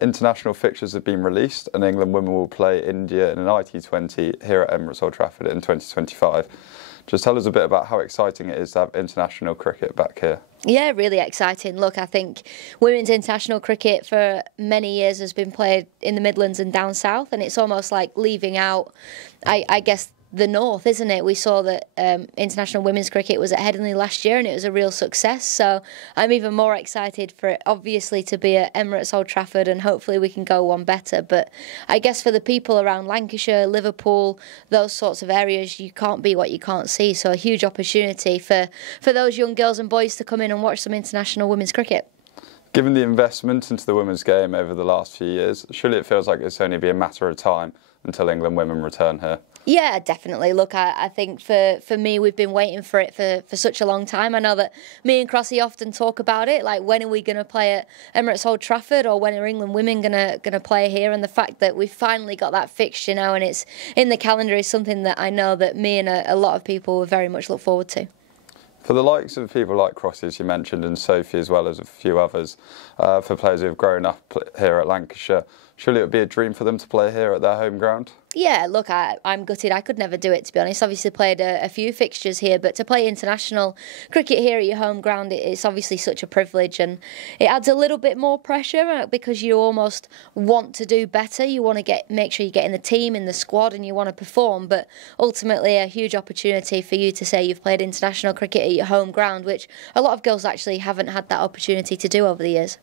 International fixtures have been released and England women will play India in an IT20 here at Emirates Old Trafford in 2025. Just tell us a bit about how exciting it is to have international cricket back here. Yeah, really exciting. Look, I think women's international cricket for many years has been played in the Midlands and down south, and it's almost like leaving out, I guess, the north, isn't it? We saw that international women's cricket was at Headingley last year and it was a real success, so I'm even more excited for it obviously to be at Emirates Old Trafford, and hopefully we can go one better. But I guess for the people around Lancashire, Liverpool, those sorts of areas, you can't be what you can't see, so a huge opportunity for those young girls and boys to come in and watch some international women's cricket. Given the investment into the women's game over the last few years, surely it feels like it's only be a matter of time until England women return here. Yeah, definitely. Look, I think for me, we've been waiting for it for such a long time. I know that me and Crossy often talk about it, like when are we going to play at Emirates Old Trafford, or when are England women going to play here? And the fact that we've finally got that fixture now and it's in the calendar is something that I know that me and a lot of people will very much look forward to. For the likes of people like Crossy, as you mentioned, and Sophie, as well as a few others, for players who have grown up here at Lancashire, surely it would be a dream for them to play here at their home ground? Yeah, look, I'm gutted. I could never do it, to be honest. Obviously played a few fixtures here, but to play international cricket here at your home ground, it's obviously such a privilege, and it adds a little bit more pressure because you almost want to do better. You want to make sure you get in the team, in the squad, and you want to perform, but ultimately a huge opportunity for you to say you've played international cricket at your home ground, which a lot of girls actually haven't had that opportunity to do over the years.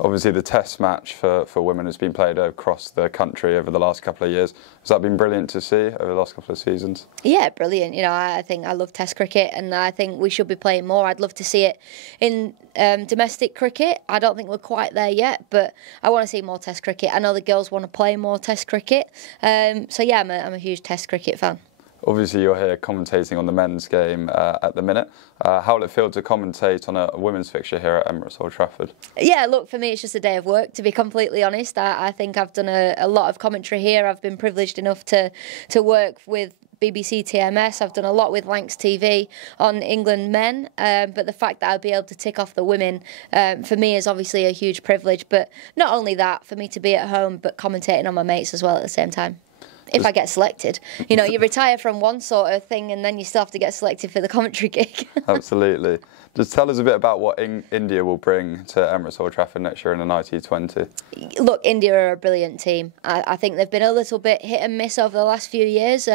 Obviously, the test match for women has been played across the country over the last couple of years. Has that been brilliant to see over the last couple of seasons? Yeah, brilliant. You know, I think I love Test cricket, and I think we should be playing more. I'd love to see it in domestic cricket. I don't think we're quite there yet, but I want to see more Test cricket. I know the girls want to play more Test cricket. So yeah, I'm a huge Test cricket fan. Obviously, you're here commentating on the men's game at the minute. How will it feel to commentate on a women's fixture here at Emirates Old Trafford? Yeah, look, for me, it's just a day of work, to be completely honest. I think I've done a lot of commentary here. I've been privileged enough to work with BBC TMS. I've done a lot with Lancs TV on England men, but the fact that I'll be able to tick off the women for me is obviously a huge privilege. But not only that, for me to be at home, but commentating on my mates as well at the same time. If I get selected. You know, you retire from one sort of thing and then you still have to get selected for the commentary gig. Absolutely. Just tell us a bit about what India will bring to Emirates Old Trafford next year in an IT20. Look, India are a brilliant team. I think they've been a little bit hit and miss over the last few years.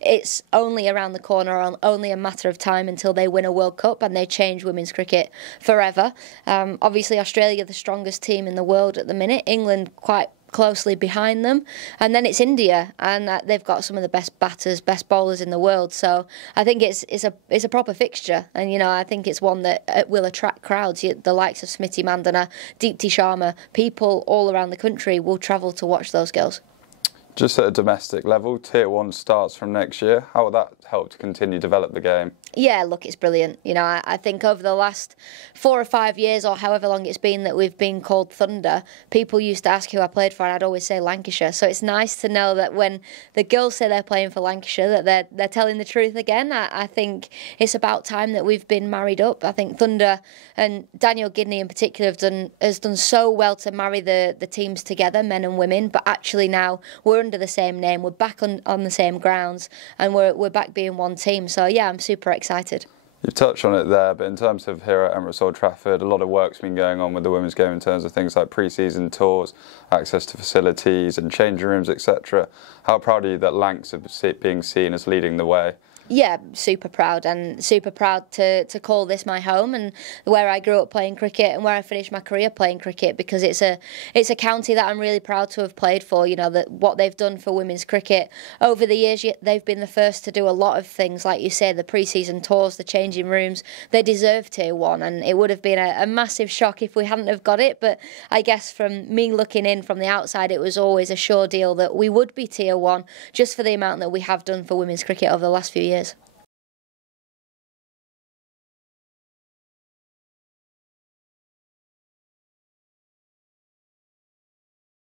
It's only around the corner, only a matter of time until they win a World Cup and they change women's cricket forever. Obviously, Australia, the strongest team in the world at the minute. England quite closely behind them, and then it's India, and they've got some of the best batters, best bowlers in the world. So I think it's a proper fixture, and you know, I think it's one that will attract crowds. The likes of Smriti Mandana, Deepti Sharma, people all around the country will travel to watch those girls. Just at a domestic level, Tier 1 starts from next year. How will that help to continue to develop the game? Yeah, look, it's brilliant. You know, I think over the last 4 or 5 years, or however long it's been that we've been called Thunder, people used to ask who I played for, and I'd always say Lancashire. So it's nice to know that when the girls say they're playing for Lancashire, that they're telling the truth again. I think it's about time that we've been married up. I think Thunder and Daniel Gidney in particular has done so well to marry the teams together, men and women. But actually now we're under the same name, we're back on the same grounds, and we're back being one team. So yeah, I'm super excited. You've touched on it there, but in terms of here at Emirates Old Trafford, a lot of work's been going on with the women's game in terms of things like pre-season tours, access to facilities and changing rooms, etc. How proud are you that Lancs are being seen as leading the way? Yeah, super proud, and super proud to call this my home and where I grew up playing cricket and where I finished my career playing cricket, because it's a county that I'm really proud to have played for. You know, that what they've done for women's cricket over the years, they've been the first to do a lot of things, like you say, the pre-season tours, the changing rooms. They deserve Tier 1, and it would have been a massive shock if we hadn't have got it. But I guess from me looking in from the outside, it was always a sure deal that we would be Tier 1 just for the amount that we have done for women's cricket over the last few years.